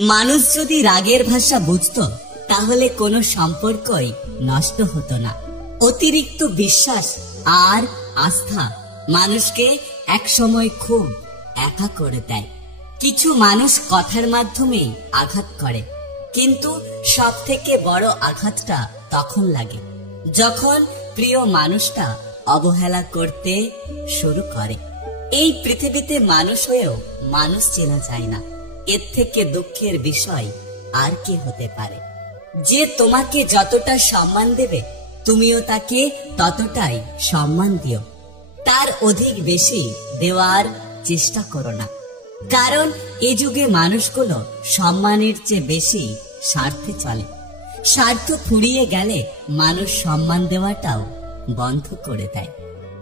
মানুষ যদি রাগের ভাষা বুঝতো তাহলে কোনো সম্পর্কই নষ্ট হতো না। অতিরিক্ত বিশ্বাস আর আস্থা মানুষকে একসময় খুব একা করে দেয়। কিছু মানুষ কথার মাধ্যমে আঘাত করে, কিন্তু সব থেকে বড় আঘাতটা তখন লাগে যখন প্রিয় মানুষটা অবহেলা করতে শুরু করে। এই পৃথিবীতে মানুষ হয়েও মানুষ চেনা যায় না, এর থেকে দুঃখের বিষয় আর কি হতে পারে। যে তোমাকে যতটা সম্মান দেবে তুমিও তাকে ততটাই সম্মান দিও, তার অধিক বেশি দেওয়ার চেষ্টা করো না। কারণ এ যুগে মানুষগুলো সম্মানের চেয়ে বেশি স্বার্থে চলে। স্বার্থ ফুরিয়ে গেলে মানুষ সম্মান দেওয়াটাও বন্ধ করে দেয়।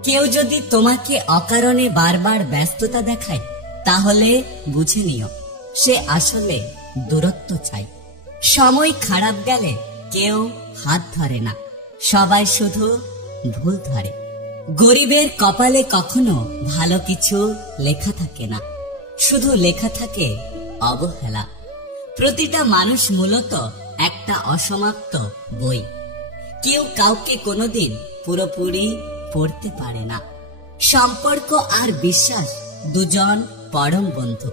কেউ যদি তোমাকে অকারণে বারবার ব্যস্ততা দেখায় তাহলে বুঝে নিও সে আসলে দূরত্ব চায়। সময় খারাপ গেলে কেউ হাত ধরে না, সবাই শুধু ভুল ধরে। গরিবের কপালে কখনো ভালো কিছু লেখা থাকে না, শুধু লেখা থাকে অবহেলা। প্রতিটা মানুষ মূলত একটা অসমাপ্ত বই, কেউ কাউকে কোনোদিন পুরোপুরি পড়তে পারে না। সম্পর্ক আর বিশ্বাস দুজন পরম বন্ধু।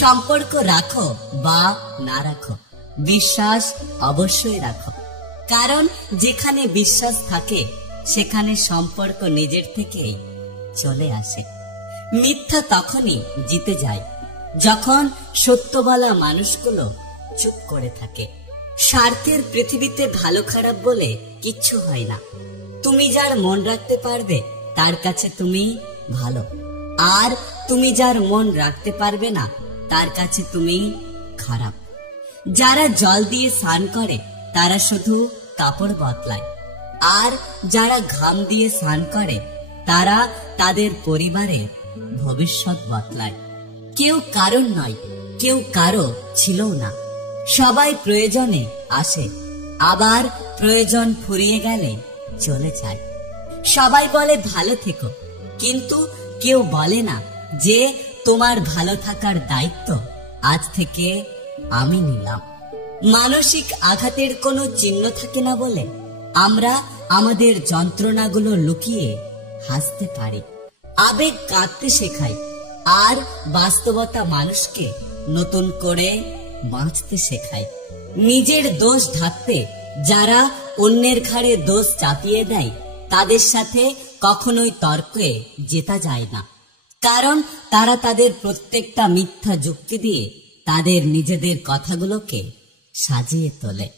সম্পর্ক রাখো বা না রাখো, বিশ্বাস অবশ্যই রাখো। কারণ যেখানে বিশ্বাস থাকে সেখানে সম্পর্ক নিজের থেকেই চলে আসে। মিথ্যা তখনই জিতে যায় যখন সত্য বলা মানুষগুলো চুপ করে থাকে। স্বার্থের পৃথিবীতে ভালো খারাপ বলে কিচ্ছু হয় না। তুমি যার মন রাখতে পারবে তার কাছে তুমি ভালো, আর তুমি যার মন রাখতে পারবে না তার কাছে তুমি খারাপ। যারা জল দিয়ে স্নান করে তারা শুধু কাপড় বদলায়, আর যারা ঘাম দিয়ে স্নান করে তারা তাদের পরিবারের ভবিষ্যৎ বদলায়। কেউ কারণ নয়, কেউ কারো ছিল না। সবাই প্রয়োজনে আসে, আবার প্রয়োজন ফুরিয়ে গেলে চলে যায়। সবাই বলে ভালো থেকো, কিন্তু কেউ বলে না যে তোমার ভালো থাকার দায়িত্ব আজ থেকে আমি নিলাম। মানসিক আঘাতের কোনো চিহ্ন থাকে না বলে আমরা আমাদের যন্ত্রণাগুলো লুকিয়ে হাসতে পারি। আবেগ কাঁদতে শেখায়, আর বাস্তবতা মানুষকে নতুন করে বাঁচতে শেখায়। নিজের দোষ ঢাকতে যারা অন্যের ঘাড়ে দোষ চাপিয়ে দেয় তাদের সাথে কখনোই তর্কে জেতা যায় না, কারণ তারা তাদের প্রত্যেকটা মিথ্যা যুক্তি দিয়ে তাদের নিজেদের কথাগুলোকে সাজিয়ে তোলে।